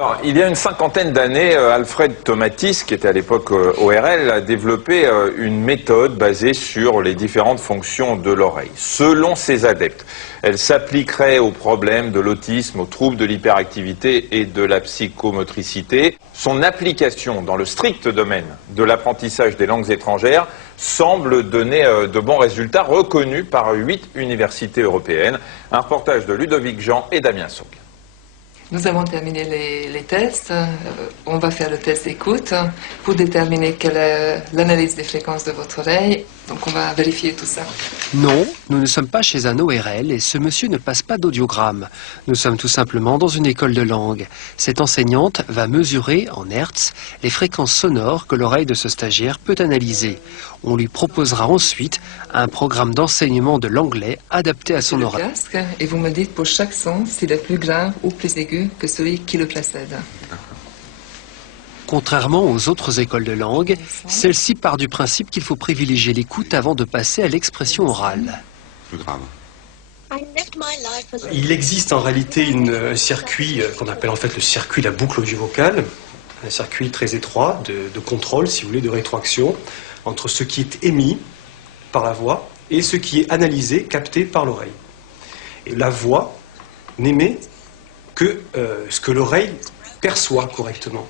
Alors, il y a une cinquantaine d'années, Alfred Tomatis, qui était à l'époque ORL, a développé une méthode basée sur les différentes fonctions de l'oreille. Selon ses adeptes, elle s'appliquerait aux problèmes de l'autisme, aux troubles de l'hyperactivité et de la psychomotricité. Son application dans le strict domaine de l'apprentissage des langues étrangères semble donner de bons résultats reconnus par 8 universités européennes. Un reportage de Ludovic Jean et Damien Sauc. Nous avons terminé les tests. On va faire le test d'écoute pour déterminer quelle est l'analyse des fréquences de votre oreille. Donc on va vérifier tout ça. Non, nous ne sommes pas chez un ORL et ce monsieur ne passe pas d'audiogramme. Nous sommes tout simplement dans une école de langue. Cette enseignante va mesurer en hertz les fréquences sonores que l'oreille de ce stagiaire peut analyser. On lui proposera ensuite un programme d'enseignement de l'anglais adapté à son oreille. Casque, et vous me dites pour chaque son s'il est plus grave ou plus aigu que celui qui le précède. Contrairement aux autres écoles de langue, celle-ci part du principe qu'il faut privilégier l'écoute avant de passer à l'expression orale. Plus grave. Il existe en réalité un circuit qu'on appelle en fait le circuit de la boucle audio-vocale, un circuit très étroit de contrôle, si vous voulez, de rétroaction, entre ce qui est émis par la voix et ce qui est analysé, capté par l'oreille. Et la voix n'émet que ce que l'oreille perçoit correctement.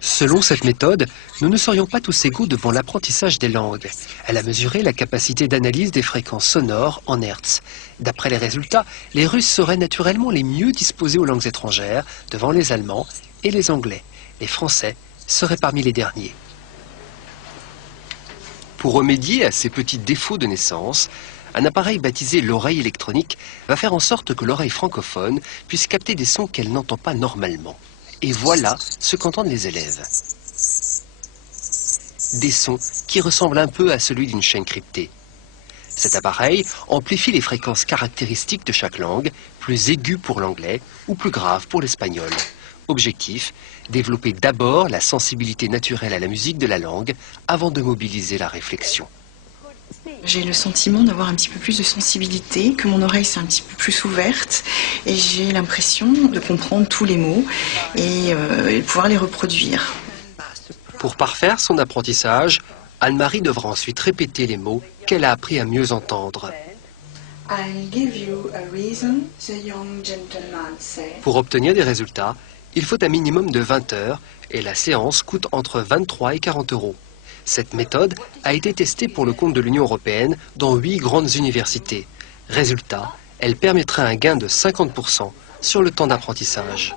Selon cette méthode, nous ne serions pas tous égaux devant l'apprentissage des langues. Elle a mesuré la capacité d'analyse des fréquences sonores en hertz. D'après les résultats, les Russes seraient naturellement les mieux disposés aux langues étrangères, devant les Allemands et les Anglais. Les Français seraient parmi les derniers. Pour remédier à ces petits défauts de naissance, un appareil baptisé l'oreille électronique va faire en sorte que l'oreille francophone puisse capter des sons qu'elle n'entend pas normalement. Et voilà ce qu'entendent les élèves. Des sons qui ressemblent un peu à celui d'une chaîne cryptée. Cet appareil amplifie les fréquences caractéristiques de chaque langue, plus aiguës pour l'anglais ou plus graves pour l'espagnol. Objectif, développer d'abord la sensibilité naturelle à la musique de la langue avant de mobiliser la réflexion. J'ai le sentiment d'avoir un petit peu plus de sensibilité, que mon oreille s'est un petit peu plus ouverte et j'ai l'impression de comprendre tous les mots et de pouvoir les reproduire. Pour parfaire son apprentissage, Anne-Marie devra ensuite répéter les mots qu'elle a appris à mieux entendre. Pour obtenir des résultats, il faut un minimum de 20 heures et la séance coûte entre 23 et 40 euros. Cette méthode a été testée pour le compte de l'Union européenne dans 8 grandes universités. Résultat, elle permettrait un gain de 50% sur le temps d'apprentissage.